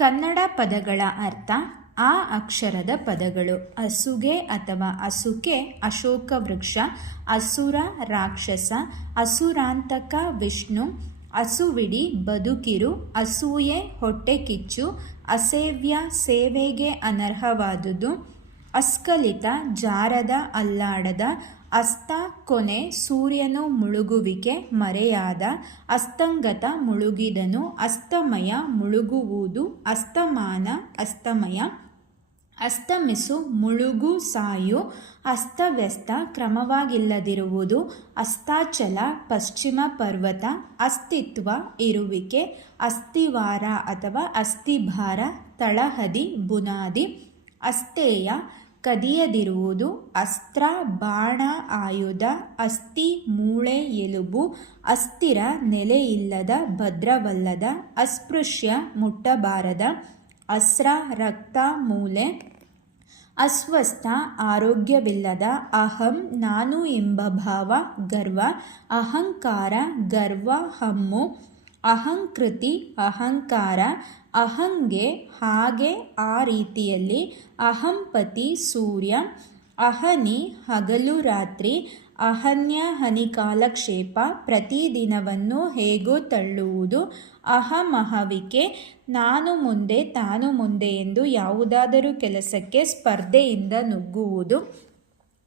ಕನ್ನಡ ಪದಗಳ ಅರ್ಥ ಆ ಅಕ್ಷರದ ಪದಗಳು. ಅಸುಗೆ ಅಥವಾ ಅಸುಕೆ ಅಶೋಕ ವೃಕ್ಷ, ಅಸುರ ರಾಕ್ಷಸ, ಅಸುರಾಂತಕ ವಿಷ್ಣು, ಅಸುವಿಡಿ ಬದುಕಿರು, ಅಸೂಯೆ ಹೊಟ್ಟೆ ಕಿಚ್ಚು, ಅಸೇವ್ಯ ಸೇವೆಗೆ ಅನರ್ಹವಾದುದು, ಅಸ್ಖಲಿತ ಜಾರದ ಅಲ್ಲಾಡದ, ಅಸ್ತ ಕೊನೆ ಸೂರ್ಯನು ಮುಳುಗುವಿಕೆ ಮರೆಯಾದ, ಅಸ್ತಂಗತ ಮುಳುಗಿದನು, ಅಸ್ತಮಯ ಮುಳುಗುವುದು, ಅಸ್ತಮಾನ ಅಸ್ತಮಯ, ಅಸ್ತಮಿಸು ಮುಳುಗು ಸಾಯು, ಅಸ್ತವ್ಯಸ್ತ ಕ್ರಮವಾಗಿಲ್ಲದಿರುವುದು, ಅಸ್ತಾಚಲ ಪಶ್ಚಿಮ ಪರ್ವತ, ಅಸ್ತಿತ್ವ ಇರುವಿಕೆ, ಅಸ್ತಿವಾರ ಅಥವಾ ಅಸ್ಥಿಭಾರ ತಳಹದಿ ಬುನಾದಿ, ಅಸ್ತೇಯ ಕದಿಯದಿರುವುದು, ಅಸ್ತ್ರ ಬಾಣ ಆಯುಧ, ಅಸ್ಥಿ ಮೂಳೆ ಎಲುಬು, ಅಸ್ಥಿರ ನೆಲೆಯಿಲ್ಲದ ಭದ್ರವಲ್ಲದ, ಅಸ್ಪೃಶ್ಯ ಮುಟ್ಟಬಾರದ, ಅಸ್ರ ರಕ್ತ ಮೂಲೆ, ಅಸ್ವಸ್ಥ ಆರೋಗ್ಯವಿಲ್ಲದ, ಅಹಂ ನಾನು ಎಂಬ ಭಾವ ಗರ್ವ, ಅಹಂಕಾರ ಗರ್ವ ಹಮ್ಮು, ಅಹಂಕೃತಿ ಅಹಂಕಾರ, ಅಹಂಗೆ ಹಾಗೆ ಆ ರೀತಿಯಲ್ಲಿ, ಅಹಂಪತಿ ಸೂರ್ಯ, ಅಹನಿ ಹಗಲು ರಾತ್ರಿ, ಅಹನ್ಯ ಹನಿ ಕಾಲಕ್ಷೇಪ ಪ್ರತಿದಿನವನ್ನು ಹೇಗೋ ತಳ್ಳುವುದು, ಅಹಮಹವಿಕೆ ನಾನು ಮುಂದೆ ತಾನು ಮುಂದೆ ಎಂದು ಯಾವುದಾದರೂ ಕೆಲಸಕ್ಕೆ ಸ್ಪರ್ಧೆಯಿಂದ ನುಗ್ಗುವುದು,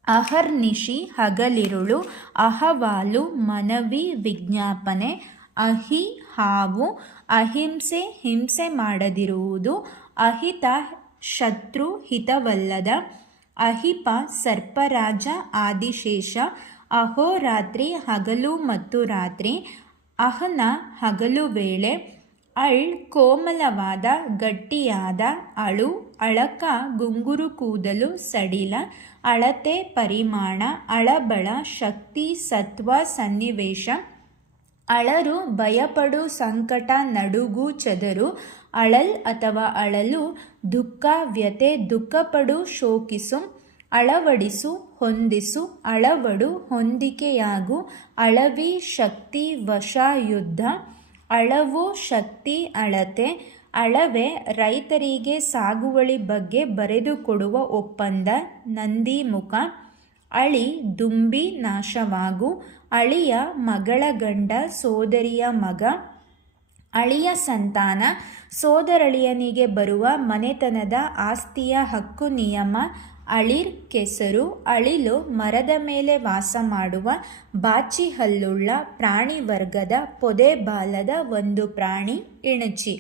ಅಹರ್ನಿಶಿ ಹಗಲಿರುಳು, ಅಹವಾಲು ಮನವಿ ವಿಜ್ಞಾಪನೆ, ಅಹಿ ಹಾವು, ಅಹಿಂಸೆ ಹಿಂಸೆ ಮಾಡದಿರುವುದು, ಅಹಿತ ಶತ್ರು ಹಿತವಲ್ಲದ, ಅಹಿಪ ಸರ್ಪರಾಜ ಆದಿಶೇಷ, ಅಹೋರಾತ್ರಿ ಹಗಲು ಮತ್ತು ರಾತ್ರಿ, ಅಹನ ಹಗಲು ವೇಳೆ, ಅಳ್ ಕೋಮಲವಾದ ಗಟ್ಟಿಯಾದ, ಅಳು ಅಳಕ ಗುಂಗುರು ಕೂದಲು ಸಡಿಲ, ಅಳತೆ ಪರಿಮಾಣ, ಅಳಬಳ ಶಕ್ತಿ ಸತ್ವ ಸನ್ನಿವೇಶ, ಅಳರು ಭಯಪಡು ಸಂಕಟ ನಡುಗು ಚದರು, ಅಳಲ್ ಅಥವಾ ಅಳಲು ದುಃಖ ವ್ಯತೆ ದುಃಖಪಡು ಶೋಕಿಸು, ಅಳವಡಿಸು ಹೊಂದಿಸು, ಅಳವಡು ಹೊಂದಿಕೆಯಾಗು, ಅಳವಿ ಶಕ್ತಿ ವಶ ಯುದ್ಧ, ಅಳವು ಶಕ್ತಿ ಅಳತೆ, ಅಳವೆ ರೈತರಿಗೆ ಸಾಗುವಳಿ ಬಗ್ಗೆ ಬರೆದುಕೊಡುವ ಒಪ್ಪಂದ ನಂದಿಮುಖ, ಅಳಿ ದುಂಬಿ ನಾಶವಾಗು, ಅಳಿಯ ಮಗಳ ಗಂಡ ಸೋದರಿಯ ಮಗ, ಅಳಿಯ ಸಂತಾನ ಸೋದರಳಿಯನಿಗೆ ಬರುವ ಮನೆತನದ ಆಸ್ತಿಯ ಹಕ್ಕು ನಿಯಮ, ಅಳಿರ್ ಕೆಸರು, ಅಳಿಲು ಮರದ ಮೇಲೆ ವಾಸ ಮಾಡುವ ಬಾಚಿ ಹಲ್ಲುಳ್ಳ ಪ್ರಾಣಿ ವರ್ಗದ ಪೊದೆ ಬಾಲದ ಒಂದು ಪ್ರಾಣಿ, ಇಣಚಿ.